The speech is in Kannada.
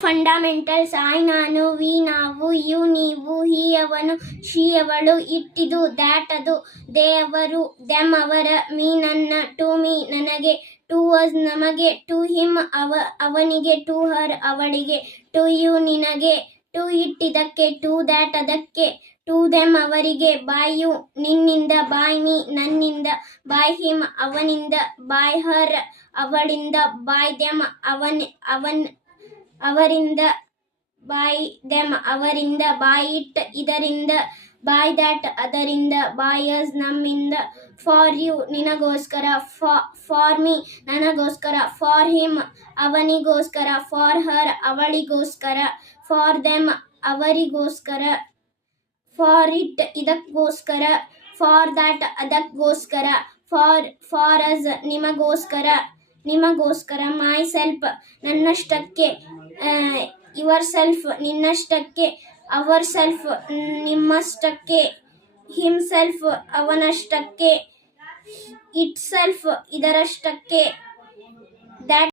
ಫಂಡಮೆಂಟಲ್ಸ್: ಐ ನಾನು, ವಿ ನಾವು, ಯು ನೀವು, ಹಿ ಅವನು, ಶಿ ಅವಳು, ಇಟ್ ಇದು, ದ್ಯಾಟ್ ಅದು, ದೇ ಅವರು, ದೆಮ್ ಅವರ, ಮೀ ನನ್ನ, ಟು ಮೀ ನನಗೆ, ಟು ಅಸ್ ನಮಗೆ, ಟು ಹಿಮ್ ಅವನಿಗೆ, ಟು ಹರ್ ಅವಳಿಗೆ, ಟು ಯು ನಿನಗೆ, ಟು ಇಟ್ ಇದಕ್ಕೆ, ಟು ದ್ಯಾಟ್ ಅದಕ್ಕೆ, ಟು ದೆಮ್ ಅವರಿಗೆ, ಬೈ ಯು ನಿನ್ನಿಂದ, ಬೈ ಮೀ ನನ್ನಿಂದ, ಬೈ ಹಿಮ್ ಅವನಿಂದ, ಬೈ ಹರ್ ಅವಳಿಂದ, ಬೈ ದೆಮ್ ಅವರಿಂದ, ಬೈ ದೆಮ್ ಅವರಿಂದ, ಬೈ ಇಟ್ ಇದರಿಂದ, ಬೈ ದ್ಯಾಟ್ ಅದರಿಂದ, ಬೈ ಅಸ್ ನಮ್ಮಿಂದ, ಫಾರ್ ಯು ನಿನಗೋಸ್ಕರ, ಫಾರ್ ಮೀ ನನಗೋಸ್ಕರ, ಫಾರ್ ಹಿಮ್ ಅವನಿಗೋಸ್ಕರ, ಫಾರ್ ಹರ್ ಅವಳಿಗೋಸ್ಕರ, ಫಾರ್ ದೆಮ್ ಅವರಿಗೋಸ್ಕರ, ಫಾರ್ ಇಟ್ ಇದಕ್ಕೋಸ್ಕರ, ಫಾರ್ ದ್ಯಾಟ್ ಅದಕ್ಕೋಸ್ಕರ, ಫಾರ್ ಅಸ್ ನಿಮಗೋಸ್ಕರ, ಮೈ ಸೆಲ್ಫ್ ನನ್ನಷ್ಟಕ್ಕೆ, ಯುವರ್ ಸೆಲ್ಫ್ ನಿನ್ನಷ್ಟಕ್ಕೆ, ಅವರ್ ಸೆಲ್ಫ್ ನಿಮ್ಮಷ್ಟಕ್ಕೆ, ಹಿಮ್ ಸೆಲ್ಫ್ ಅವನಷ್ಟಕ್ಕೆ, ಇಟ್ ಸೆಲ್ಫ್ ಇದರಷ್ಟಕ್ಕೆ, ದ್ಯಾಟ್